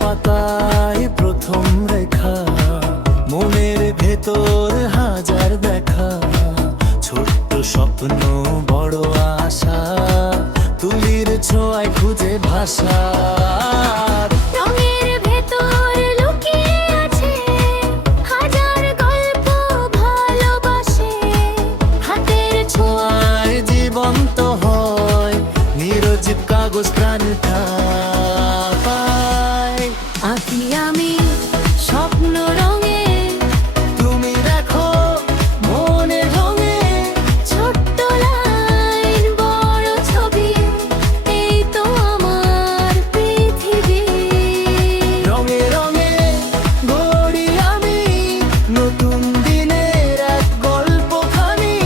পাতায় প্রথম রেখা, মনের ভেতর হাজার দেখা, ছোট্ট স্বপ্ন বড় আশা, তুলির ছোঁয়ায় খুঁজে ভাষা। জীবন্ত হয় নিরজীব কাগজ প্রাণ পায়। আঁকি আমি স্বপ্ন রঙে, তুমি দেখো মনে রঙে, ছোট্ট লাইন বড় ছবি, এই তো আমার পৃথিবী। রঙে রঙে গড়ি আমি নতুন দিনের এক গল্পখানি,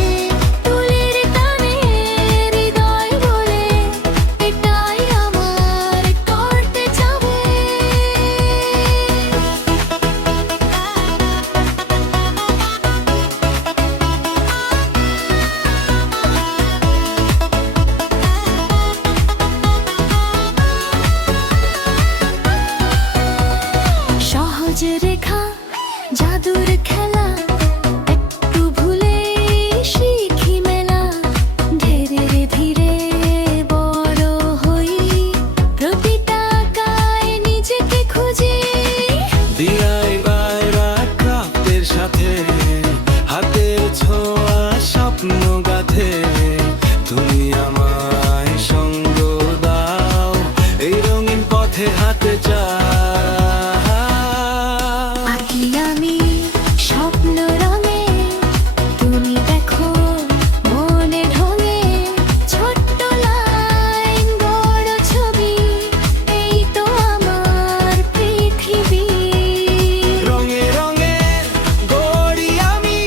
তুলির টানে হৃদয় বলে এটাই আমার করতে যাবে। সহজ রেখা জাদুর খেলা, একটু ভুলে শিখি মেলা, ধীরে ধীরে বড় হই, প্রতিটা আঁকায় নিজেকে খুঁজি। DIY ক্রাফটের সাথে হাতের ছোঁয়া স্বপ্ন গাঁথে, তুমি আমায় সঙ্গ দাও এই রঙিন পথে হাতে আঁকি আমি স্বপ্ন রঙে, তুমি দেখো মনে ঢঙে, ছোট্ট লাইন বড় ছবি, এই তো আমার পৃথিবী। রঙে রঙে গড়ি আমি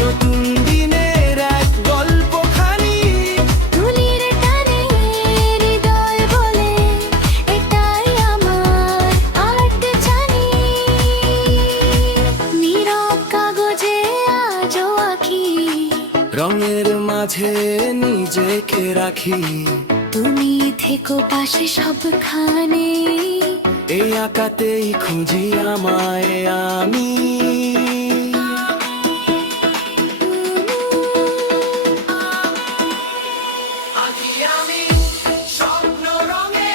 নতুন দিনের এক গল্পখানি, তুলির টানে হৃদয় বলে এটাই আমার আর্ট জানি। নীরব কাগজে আজও আঁকি, রঙের মাঝে নিজেকে রাখি, তুমি থেকো পাশে সবখানে। এই আঁকাতেই খুঁজি আমায় আমি। আঁকি আমি স্বপ্ন রঙে,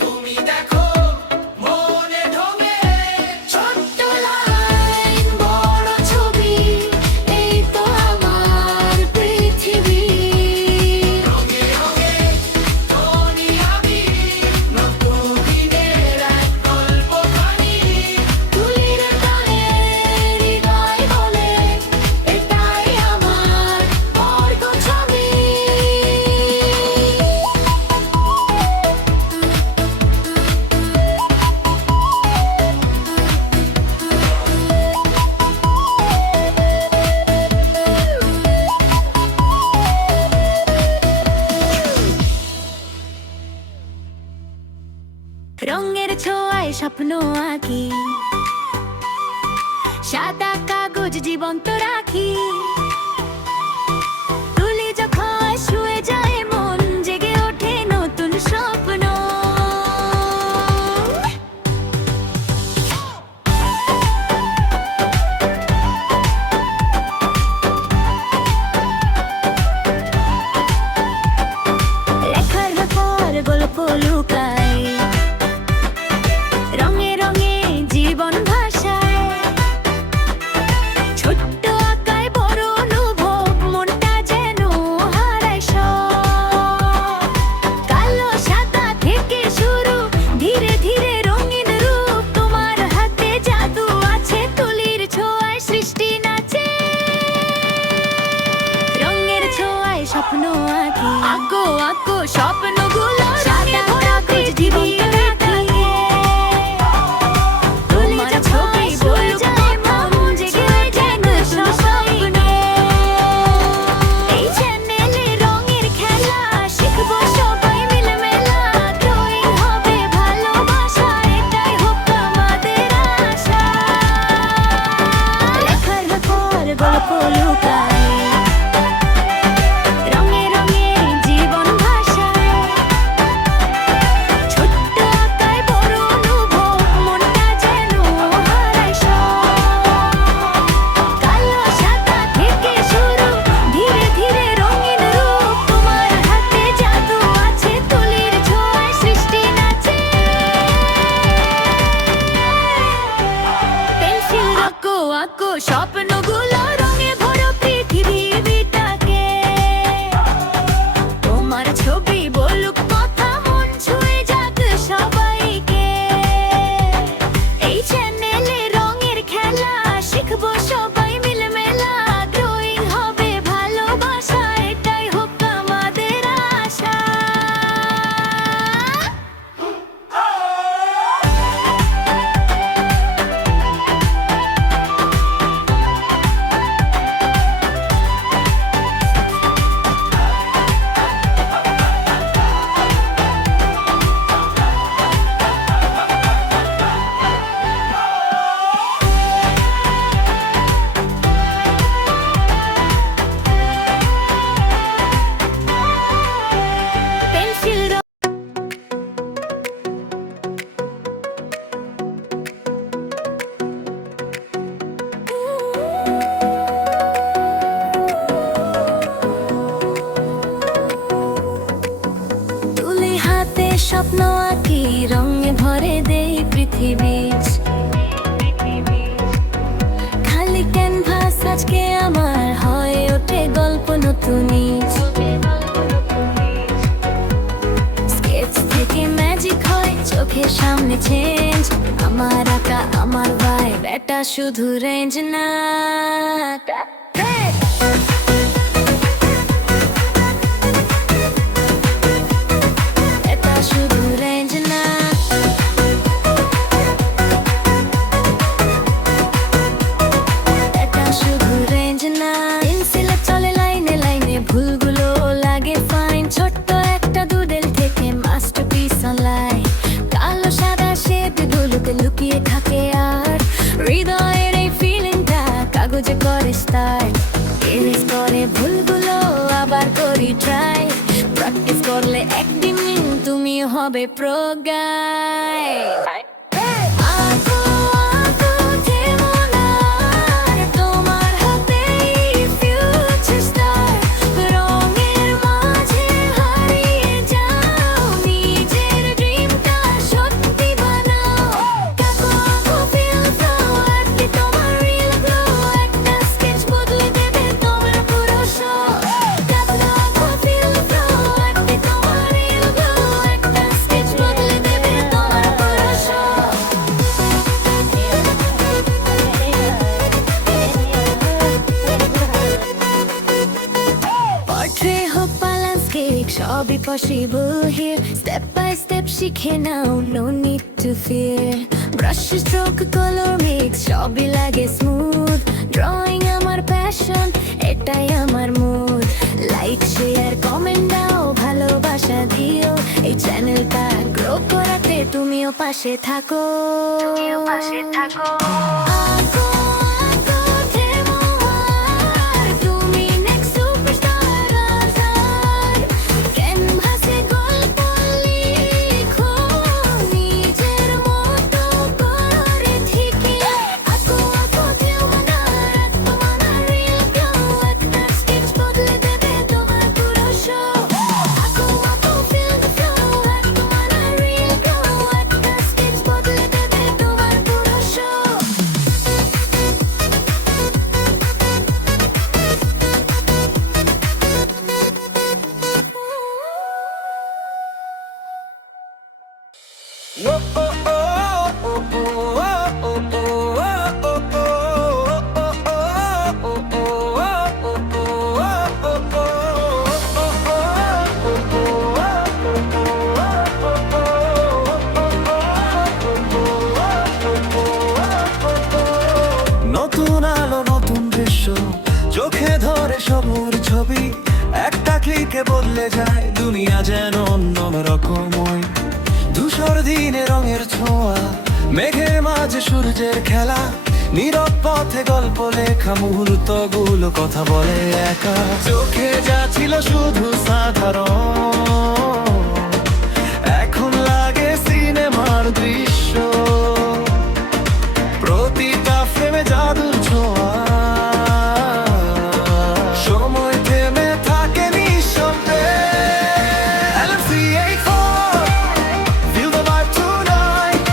তুমি দেখো মনে ঢঙে, ছোট্ট লাইন বড় ছবি, এই তো আমার পৃথিবী। রঙে রঙে গড়ি আমি নতুন দিনের এক গল্পখানি, তুলির টানে হৃদয় বলে এটাই আমার বর্গ ছবি। রঙের ছোঁয়ায় স্বপ্ন আঁকি, সাদা কাগজ জীবন্ত রাখি, তুলি যখন শুয়ে যায় মন জেগে ওঠে নতুন স্বপ্ন। লেখার পর গল্প লুকায়, রঙে রঙে জীবন ভাষায়, ছোট্ট আঁকায় বড় চোখের সামনে চেঞ্জ, আমার আঁকা আমার ভাইব, এটা শুধু রেঞ্জ না। এটা শুধু রেঞ্জ না। এটা শুধু রেঞ্জ না। পেন্সিলে চলে লাইনে লাইনে, ভুলগুলো লাগে ফাইন। ছোট্ট একটা ডুডল থেকে মাস্টারপিস অনলাইন। কালো সাদা শেপগুলোতে লুকিয়ে থাকে আর হৃদয়ের এই ফিলিংটা কাগজে করে স্টার্ট। এরেজ করে ভুলগুলো আবার করি ট্রাই। প্র্যাকটিস করলে একদিন তুমি হবে প্রো গাই। আঁকো আঁকো থেমো না, তোমার হাতেই ফিউচার স্টার। রঙের মাঝে হারিয়ে যাও, নিজের ড্রিমটা সত্যি বানাও। আঁকো আঁকো ফিল ফ্লো, আজকে তোমার রিল গ্লো। একটা স্কেচ বদলে দেবে তোমার পুরো শো। আঁকো ফিল ফ্লো, আজকে তোমার রিল গ্লো। একটা স্কেচ বদলে দেবে তোমার পুরো শো। Portrait হোক বা landscape, সবই possible here. Step by step শিখে নাও, no need to fear. Brush stroke color mix, সবই লাগে smooth. Drawing আমার passion, এটাই আমার mood. Like share comment দাও, ভালোবাসা দিও। এই চ্যানেলটা grow করাতে তুমিও পাশে থাকো। আঁকো আঁকো থেমো আর, তুমি next superstar আজাদ। ক্যানভাসে গল্প লিখো, নিজের মতো করে ঠিকই। আঁকো আঁকো থেমো না, তোমার real glow। একটা sketch বদলে দেবে তোমার পুরো show। আঁকো আঁকো feel the flow, তোমার real glow। একটা sketch বদলে দেবে তোমার পুরো show। নতুন আলো নতুন দৃশ্য, চোখে ধরে সবুর ছবি। একটা ক্লিকে বদলে যায় দুনিয়া, যেন অন্যরকমই। ধূসর দিনে রঙের ছোঁয়া, মেঘের মাঝে সূর্যের খেলা। নীরব পথে গল্প লেখা, মুহূর্তগুলো কথা বলে একা। চোখে যা ছিল শুধু সাধারণ, এখন লাগে সিনেমার দৃশ্য। প্রতিটা ফ্রেমে জাদুর ছোঁয়া, সময় থেমে থাকে নিঃশব্দে। LMC84, feel the vibe tonight.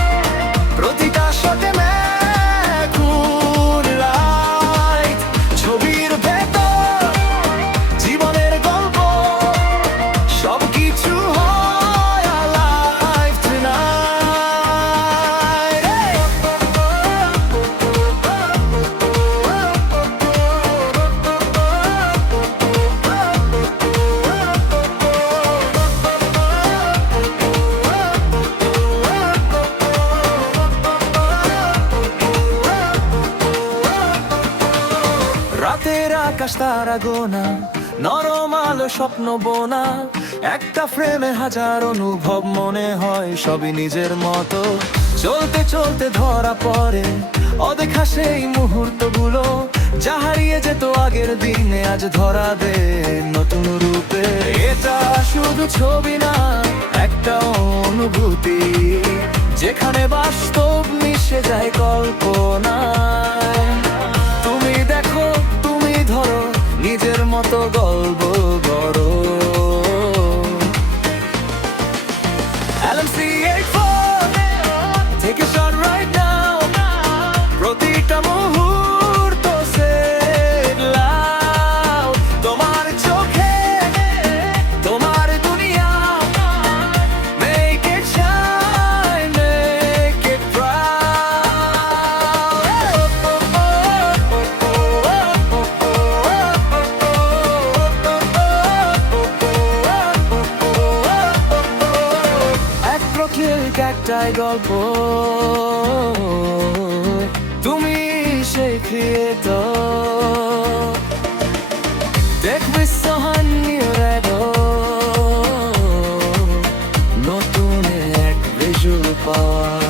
প্রতিটা শটে ম্যাকুন লাইট। ছবির ভেতর জীবনের গল্প, সবকিছু হয় alive tonight. রাতের আকাশ তারা গোনা, নরম আলো স্বপ্ন বোনা। একটা ফ্রেমে হাজার অনুভব, মনে হয় সবই নিজের মতো। চলতে চলতে ধরা পড়ে অদেখা সেই মুহূর্তগুলো, যা হারিয়ে যেত আগের দিনে আজ ধরা দে নতুন রূপে। এটা শুধু ছবি না, একটা অনুভূতি, যেখানে বাস্তব মিশে যায় কল্পনায়। তুমি দেখো, তুমি ধরো, নিজের মতো গল্প গড়ো। LMC84, take a shot right now. প্রতিটা মুহূর্ত save loud. তোমার চোখে, তোমার দুনিয়া, make it shine, প্রকৃতিক একটাই গল্প, তুমি সেই ক্রিয়েটর। দেখবি সোহান নতুন এক ভিজুয়াল পাওয়ার।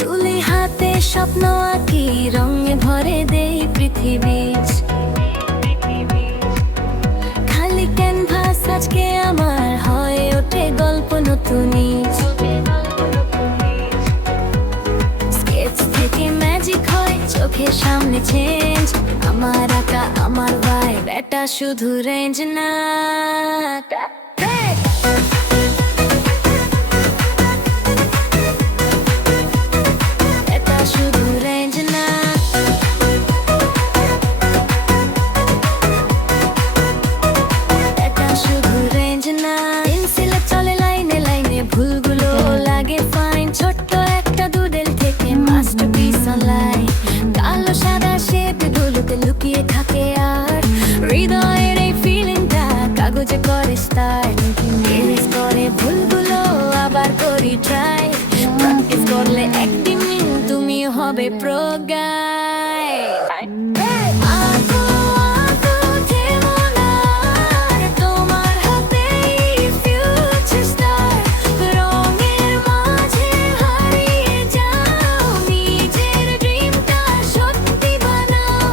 তুলি হাতে স্বপ্ন আঁকি, রঙে ভরে দেই পৃথিবী। খালি ক্যানভাস আজকে আমার, হয় ওঠে গল্প নতুন। স্কেচ থেকে ম্যাজিক হয়, চোখের সামনে চেঞ্জ। আমার আঁকা আমার ভাইব, এটা শুধু রেঞ্জ না। এটা শুধু রেঞ্জ না। এটা শুধু রেঞ্জ না। পেন্সিলে চলে লাইনে লাইনে, ভুলগুলো লাগে ফাইন। ছোট্ট একটা ডুডল থেকে মাস্টারপিস অনলাইন। কালো সাদা শেপ গুলোতে লুকিয়ে থাকে আর হৃদয়ের এই ফিলিংটা কাগজে করে স্টার্ট। এরেজ করে ভুলগুলো আবার করি ট্রাই। প্র্যাকটিস করলে একদিন তুমি হবে প্রো গাই। আঁকো আঁকো থেমো না, তোমার হাতেই ফিউচার স্টার। রঙের মাঝে হারিয়ে যাও, নিজের ড্রিমটা সত্যি বানাও।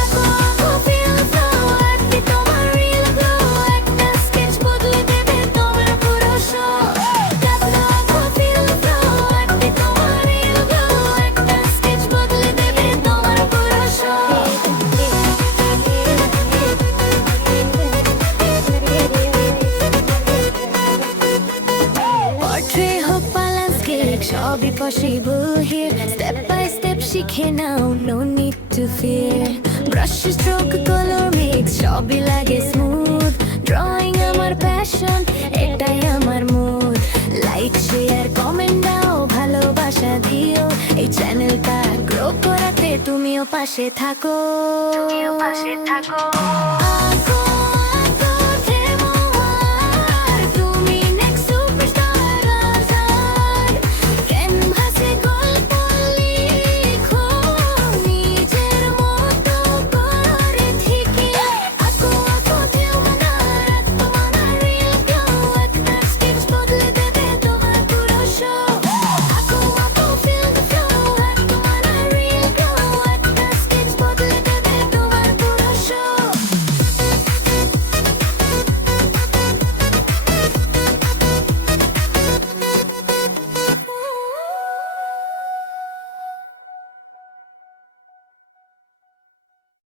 আঁকো আঁকো ফিল ফ্লো, আঁকতে তোমার রিল গ্লো। একটা স্কেচ বদলে দেবে তোমার পুরো শো। আঁকো আঁকো ফিল ফ্লো, আঁকতে তোমার রিল গ্লো। একটা স্কেচ বদলে দেবে তোমার পুরো শো। Portrait হোক বা landscape, সবই possible here. Step by step শিখে নাও, no need to fear. Brush stroke color mix, সবই লাগে smooth. Drawing আমার passion, এটাই আমার mood. Like share comment দাও, ভালোবাসা দিও। এই চ্যানেলটা গ্রো করাতে তুমিও পাশে থাকো। আঁকো